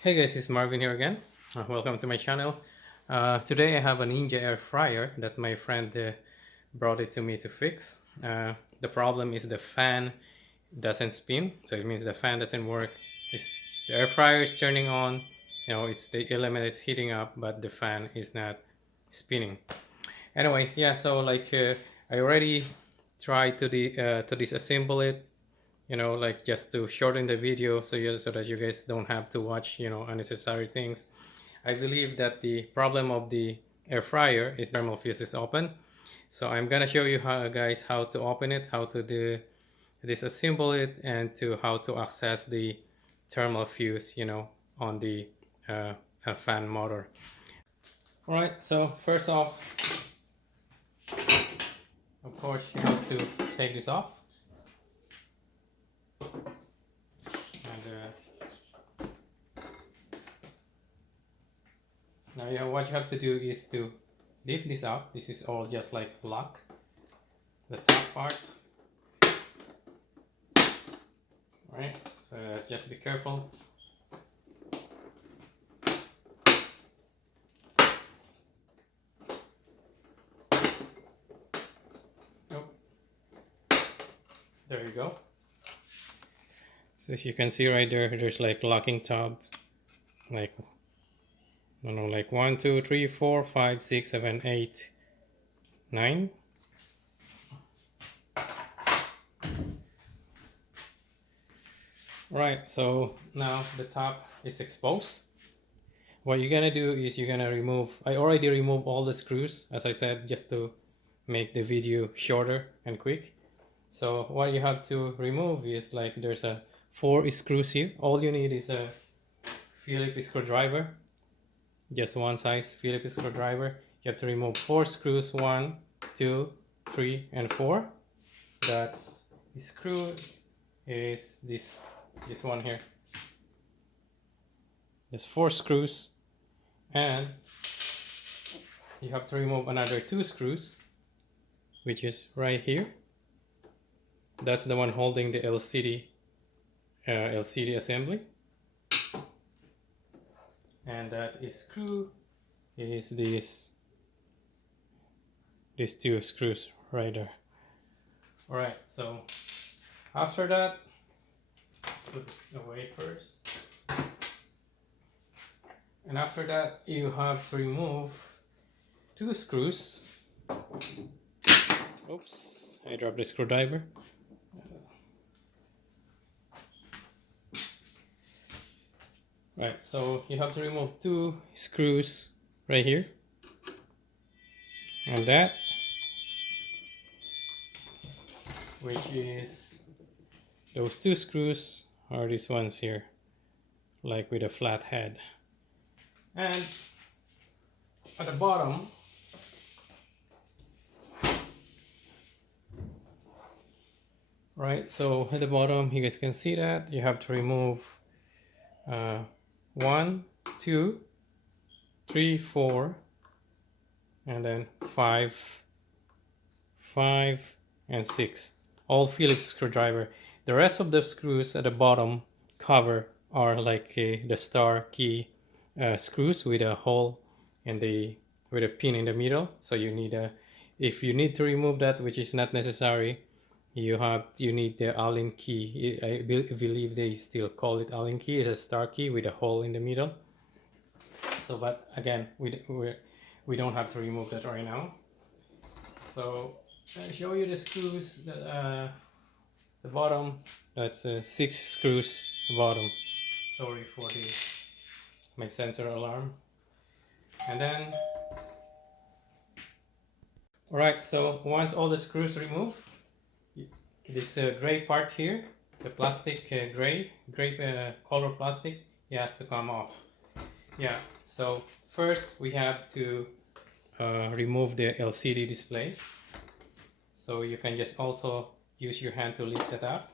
Hey guys, it's Marvin here again. Welcome to my channel. Today I have a Ninja air fryer that my friend brought it to me to fix. The problem is the fan doesn't spin, so it means the fan doesn't work. The air fryer is turning on, it's the element is heating up, but the fan is not spinning. Anyway, yeah, so I already tried to disassemble it, like just to shorten the video so that you guys don't have to watch unnecessary things. I believe that the problem of the air fryer is thermal fuse is open, so I'm gonna show you guys how to open it, how to disassemble it, and to how to access the thermal fuse on the fan motor. All right, so first off, of course, you have to take this off. Now what you have to do is to lift this up. This is all just like lock, the top part. Right, so just be careful. Oh, there you go. So as you can see right there, there's like locking tab, like I don't know, like 1, 2, 3, 4, 5, 6, 7, 8, 9. Right, so now the top is exposed. What you're gonna do is you're gonna remove, I already removed all the screws, as I said, just to make the video shorter and quick. So what you have to remove is like there's 4 screws here. All you need is a Phillips screwdriver, just one size Phillips screwdriver. You have to remove 4 screws, 1, 2, 3, and 4. That's the screw is this one here. There's 4 screws, and you have to remove another 2 screws, which is right here. That's the one holding the LCD assembly. And that screw is these 2 screws right there. All right, so after that, let's put this away first. And after that, you have to remove 2 screws. Oops, I dropped the screwdriver. Right, so you have to remove 2 screws right here, and that, which is those 2 screws are these ones here, like with a flat head. And at the bottom, right, so at the bottom you guys can see that you have to remove 1, 2, 3, 4, and then 5, and 6. All Phillips screwdriver. The rest of the screws at the bottom cover are like the star key screws with a hole in with a pin in the middle. So you need if you need to remove that, which is not necessary, you need the Allen key. I believe they still call it Allen key. It's a star key with a hole in the middle. So, but again, we don't have to remove that right now. So I'll show you the screws that the bottom. That's 6 screws the bottom. Sorry for my sensor alarm. And then, all right, so once all the screws are removed, this gray part here, the plastic gray color plastic, it has to come off. Yeah, so first we have to remove the LCD display. So you can just also use your hand to lift it up.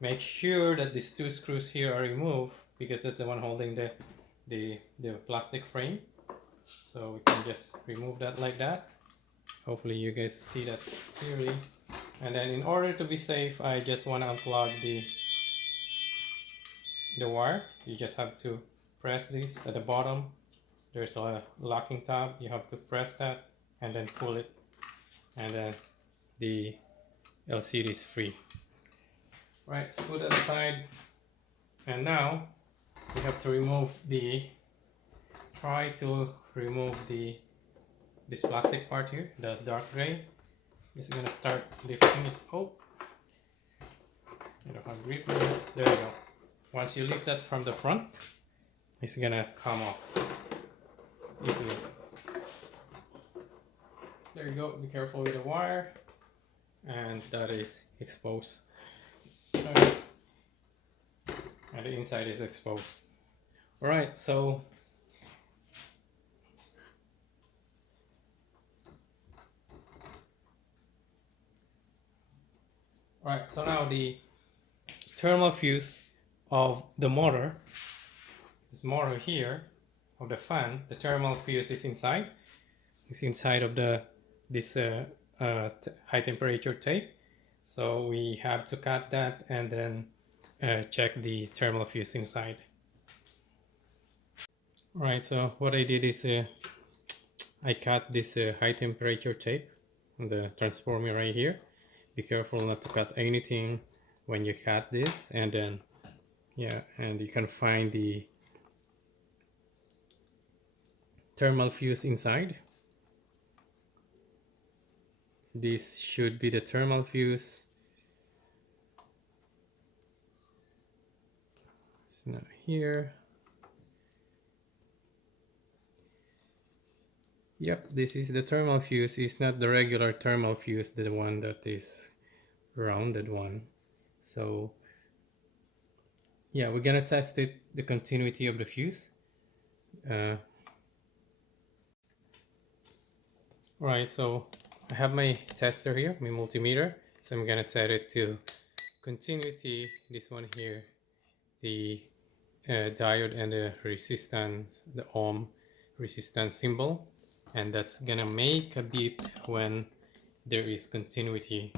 Make sure that these 2 screws here are removed, because that's the one holding the plastic frame. So we can just remove that like that. Hopefully you guys see that clearly. And then in order to be safe, I just want to unplug the wire. You just have to press this at the bottom. There's a locking tab. You have to press that and then pull it, and then the LCD is free. Right, so put that aside, and now we have to try to remove this plastic part here, the dark gray. Just gonna start lifting it up. I don't have grip there. There you go. Once you lift that from the front, it's gonna come off easily. There you go. Be careful with the wire, and that is exposed. And the inside is exposed. All right, so now the thermal fuse of the motor, this motor here of the fan, the thermal fuse is inside. It's inside of this high temperature tape. So we have to cut that and then check the thermal fuse inside. Alright, so what I did is I cut this high temperature tape on the transformer right here. Be careful not to cut anything when you cut this, and then and you can find the thermal fuse inside. This should be the thermal fuse. It's not here. Yep, this is the thermal fuse. It's not the regular thermal fuse, the one that is rounded one. So yeah, we're gonna test it, the continuity of the fuse. Alright, so I have my tester here, my multimeter. So I'm gonna set it to continuity, this one here, the diode and the resistance, the ohm resistance symbol. And that's gonna make a beep when there is continuity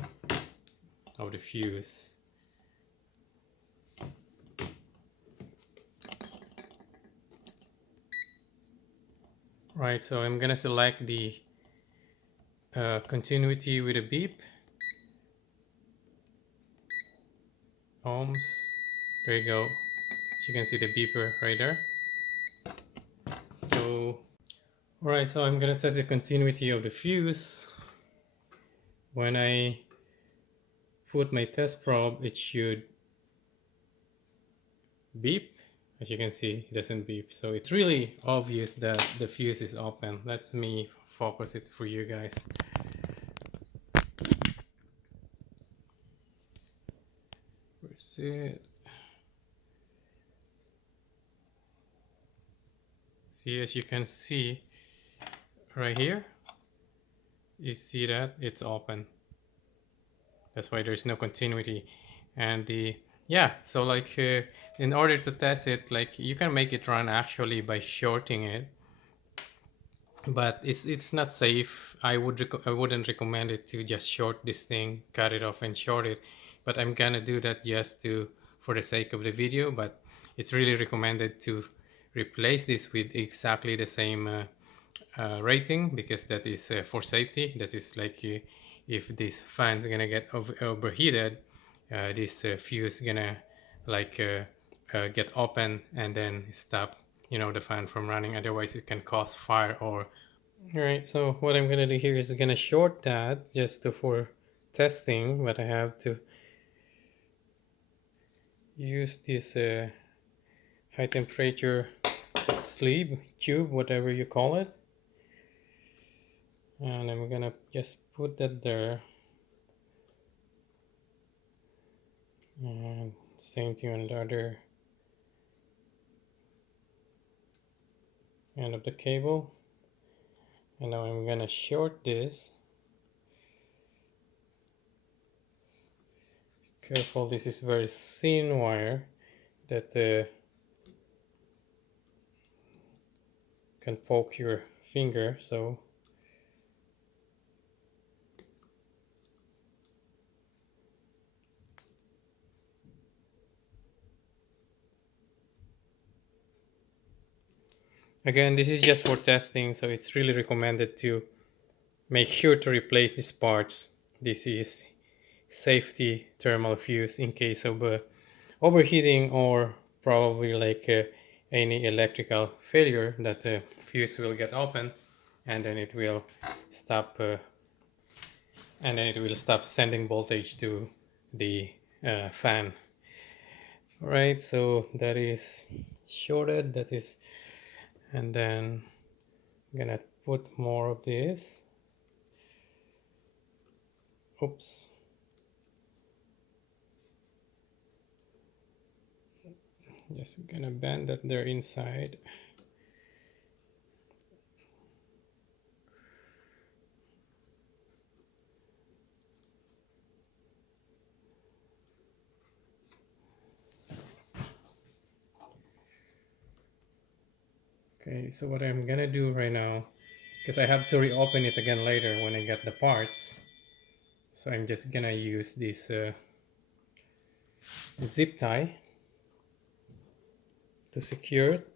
of the fuse. Right, so I'm gonna select the continuity with a beep. Ohms. There you go. As you can see the beeper right there. So alright, so I'm gonna test the continuity of the fuse. When I put my test probe, it should beep. As you can see, it doesn't beep. So it's really obvious that the fuse is open. Let me focus it for you guys. Where's it? See, as you can see right here, you see that it's open. That's why there's no continuity. And so like in order to test it, like you can make it run actually by shorting it, but it's not safe. I wouldn't recommend it to just short this thing, cut it off and short it, but I'm gonna do that just for the sake of the video. But it's really recommended to replace this with exactly the same rating, because that is for safety. That is like if this fan's gonna get overheated, this fuse gonna like get open and then stop, the fan from running. Otherwise it can cause fire. Or all right, so what I'm gonna do here is gonna short that just for testing, but I have to use this high temperature sleeve tube, whatever you call it, and I'm gonna just put that there. And same thing on the other end of the cable. And now I'm gonna short this. Careful, this is very thin wire that can poke your finger. So Again, this is just for testing, so it's really recommended to make sure to replace these parts. This is safety thermal fuse in case of overheating or probably like any electrical failure, that the fuse will get open and then it will stop sending voltage to the fan. All right, so that is shorted, that is, and then I'm gonna put more of this. Oops. Just gonna bend that there inside. Okay, so what I'm gonna do right now, because I have to reopen it again later when I get the parts, so I'm just gonna use this zip tie to secure it.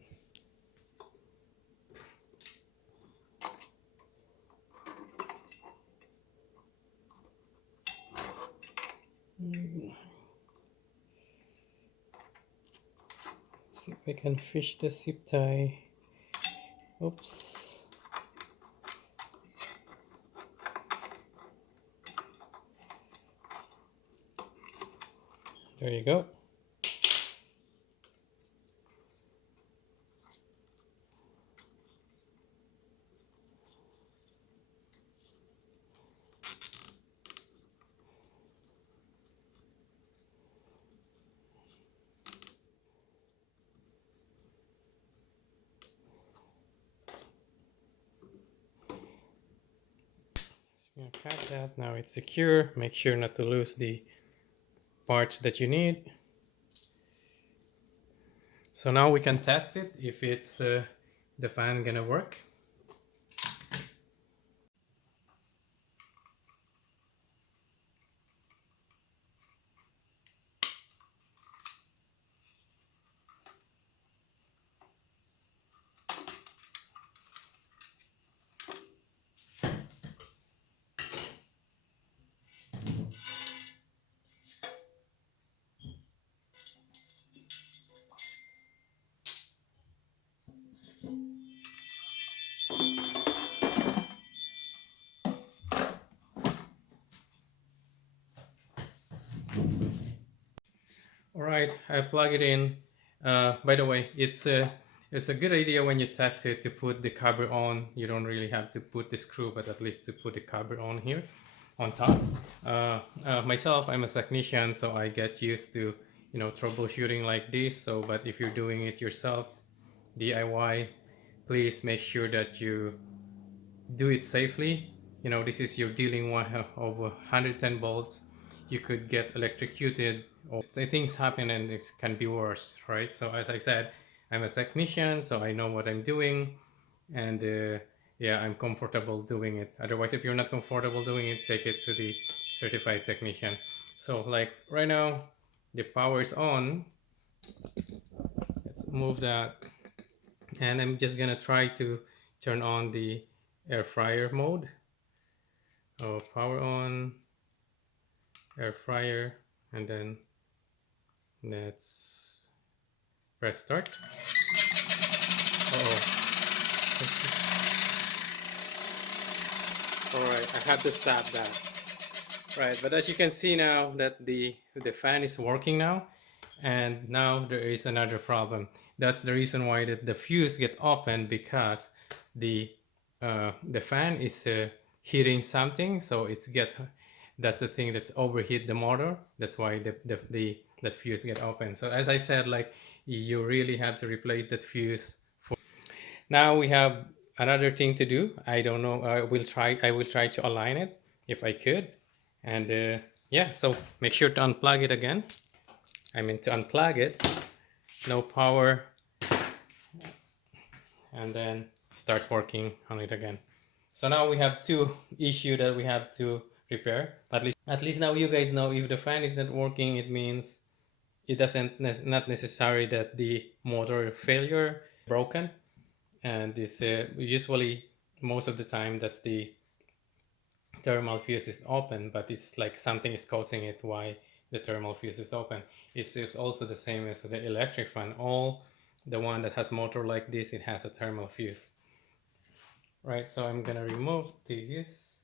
Let's see if I can fish the zip tie. Oops. There you go. So I'm gonna cut that. Now it's secure. Make sure not to lose the parts that you need. So now we can test it if it's the fan gonna work. All right, I plug it in. By the way, it's a good idea when you test it to put the cover on. You don't really have to put the screw, but at least to put the cover on here, on top. Myself, I'm a technician, so I get used to troubleshooting like this. So, but if you're doing it yourself, DIY, please make sure that you do it safely. This is you're dealing over 110 volts. You could get electrocuted, or things happen and this can be worse, right? So as I said, I'm a technician, so I know what I'm doing, and yeah, I'm comfortable doing it. Otherwise, if you're not comfortable doing it, take it to the certified technician. So like right now, the power is on. Let's move that, and I'm just gonna try to turn on the air fryer mode. Oh, power on, air fryer, and then let's press start. Oh, all right, I have to stop that. Right, but as you can see now that the fan is working now, and now there is another problem. That's the reason why the fuse get open, because the fan is heating something, so that's the thing that's overheat the motor. That's why that fuse get open. So as I said, like, you really have to replace that fuse. Now we have another thing to do. I don't know. I will try to align it if I could, and yeah. So make sure to unplug it again. I mean to unplug it. No power, and then start working on it again. So now we have two issues that we have to repair. At least now you guys know if the fan is not working, it means it doesn't not necessary that the motor failure broken. and this usually most of the time that's the thermal fuse is open, but it's like something is causing it why the thermal fuse is open. It's also the same as the electric fan. All the one that has motor like this, it has a thermal fuse. Right, so I'm gonna remove this.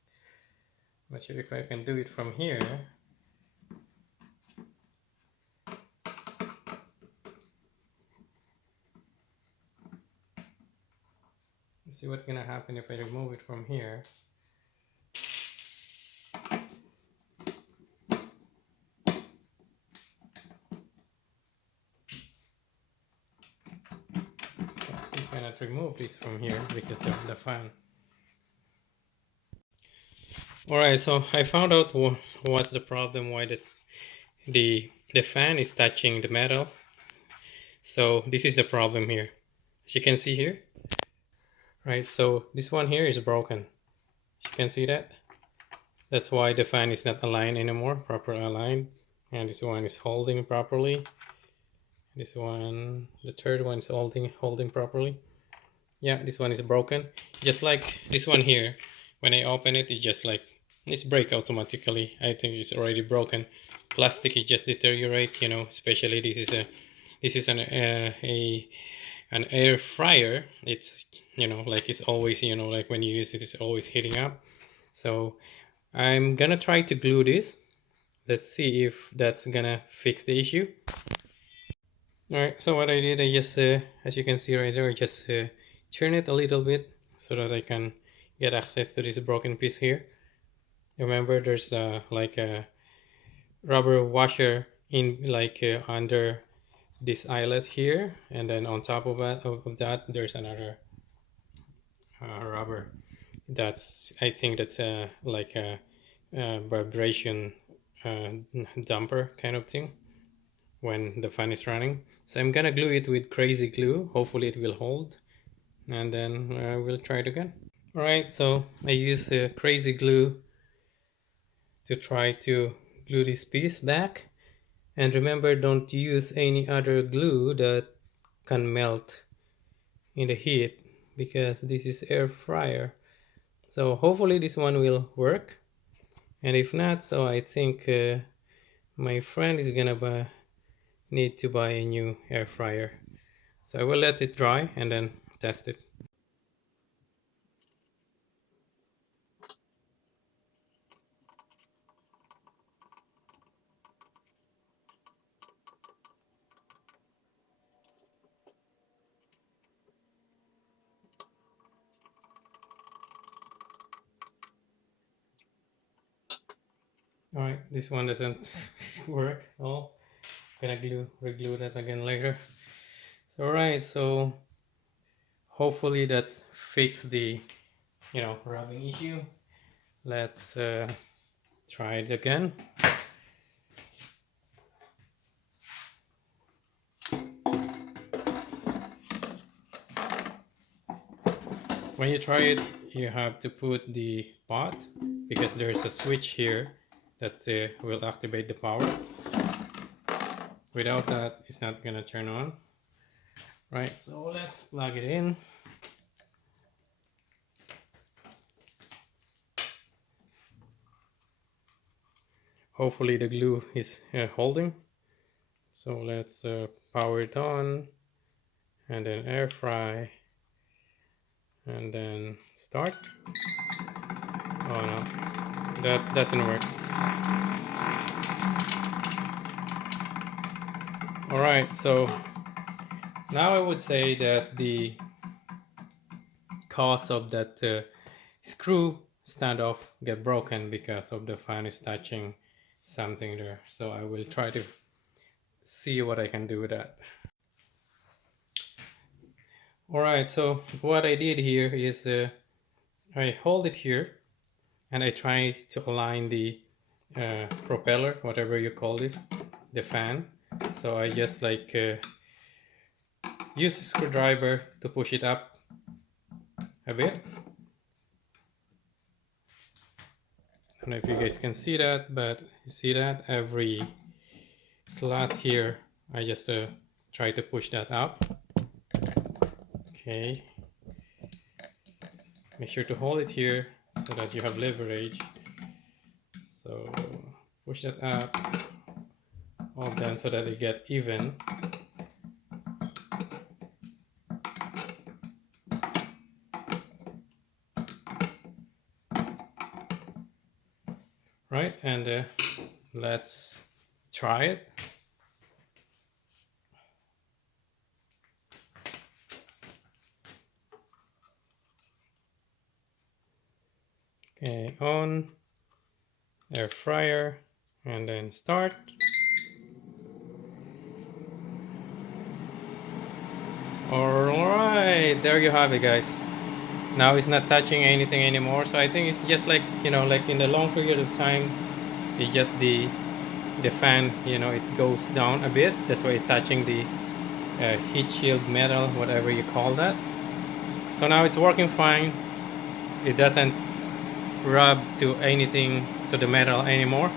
I'm not sure if I can do it from here. Let's see what's gonna happen if I remove it from here. You cannot remove this from here because of the fan. Alright, so I found out what's the problem, why the fan is touching the metal. So this is the problem here. As you can see here, right? So this one here is broken. You can see that. That's why the fan is not aligned anymore, properly aligned. And this one is holding properly. This one, the third one is holding properly. Yeah, this one is broken. Just like this one here, when I open it, it's just like it's break automatically. I think it's already broken. Plastic is just deteriorate, you know. Especially this is an air fryer. It's, you know, like it's always, you know, like when you use it, it's always heating up. So I'm gonna try to glue this. Let's see if that's gonna fix the issue. All right, so what I did, I just as you can see right there, I just turn it a little bit so that I can get access to this broken piece here. Remember, there's like a rubber washer in like under this eyelet here, and then on top of that there's another rubber. That's, I think that's like a vibration damper kind of thing when the fan is running. So I'm gonna glue it with crazy glue. Hopefully it will hold, and then we'll try it again. All right, so I use crazy glue to try to glue this piece back. And remember, don't use any other glue that can melt in the heat because this is air fryer. So hopefully this one will work. And if not, so I think my friend is gonna need to buy a new air fryer. So I will let it dry and then test it. All right, this one doesn't work at all. Gonna reglue that again later. So all right, so hopefully that's fixed the, you know, rubbing issue. Let's try it again. When you try it, you have to put the pot because there's a switch here that will activate the power. Without that, it's not gonna turn on. Right, so let's plug it in. Hopefully the glue is holding. So let's power it on and then air fry and then start. Oh no, that doesn't work. All right, so now I would say that the cause of that screw standoff get broken because of the fan is touching something there. So I will try to see what I can do with that. All right, so what I did here is I hold it here and I try to align the propeller, whatever you call this, the fan. So I just like use a screwdriver to push it up a bit. I don't know if you guys can see that, but you see that every slot here, I just try to push that up. Okay, make sure to hold it here so that you have leverage. So push that up, all of them, so that they get even. Right, and let's try it. Okay, on, air fryer, and then start. Alright, there you have it, guys. Now it's not touching anything anymore, so I think it's just like, you know, like in the long period of time, it's just the fan, you know, it goes down a bit. That's why it's touching the heat shield metal, whatever you call that. So now it's working fine. It doesn't rub to anything, to the metal anymore.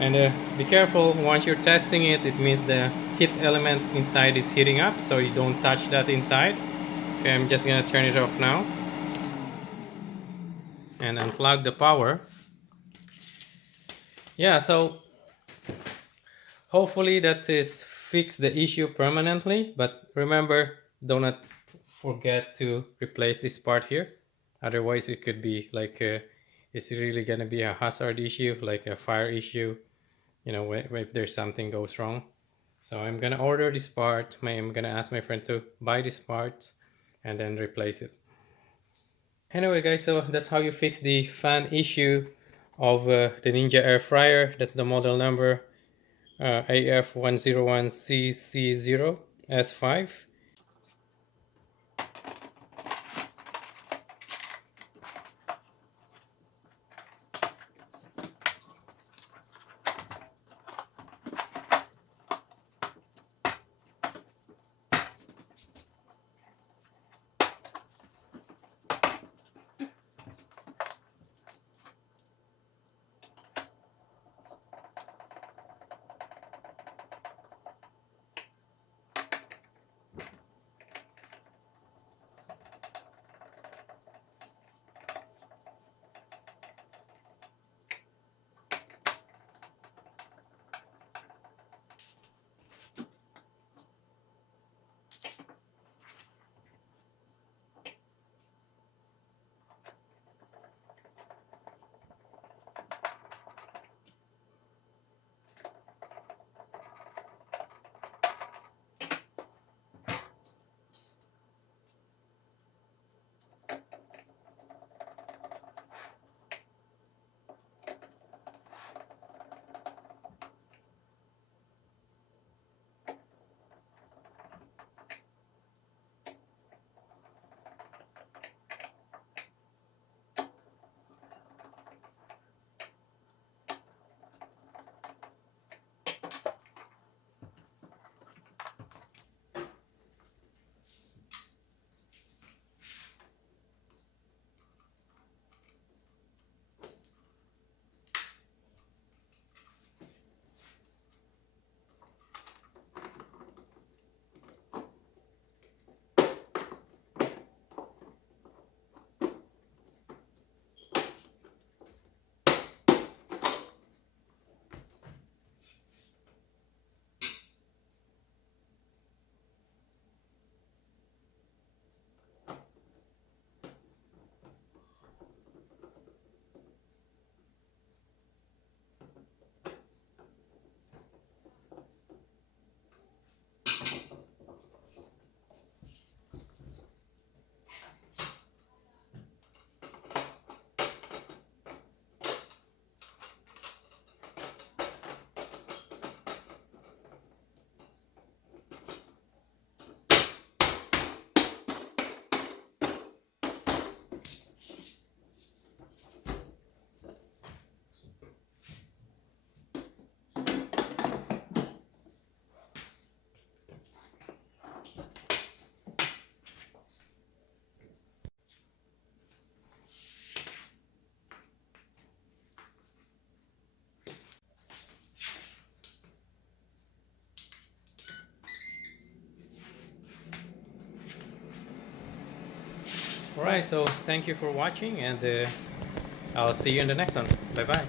And be careful, once you're testing it, it means the heat element inside is heating up, so you don't touch that inside. Okay, I'm just gonna turn it off now and unplug the power. Yeah, so hopefully that is fix the issue permanently, but remember, do not forget to replace this part here. Otherwise it could be like it's really gonna be a hazard issue, like a fire issue, you know, if there's something goes wrong. So I'm gonna order this part. I'm gonna ask my friend to buy this part and then replace it. Anyway, guys, so that's how you fix the fan issue of the Ninja air fryer. That's the model number AF101CC0 S5. Alright, so thank you for watching, and I'll see you in the next one. Bye bye.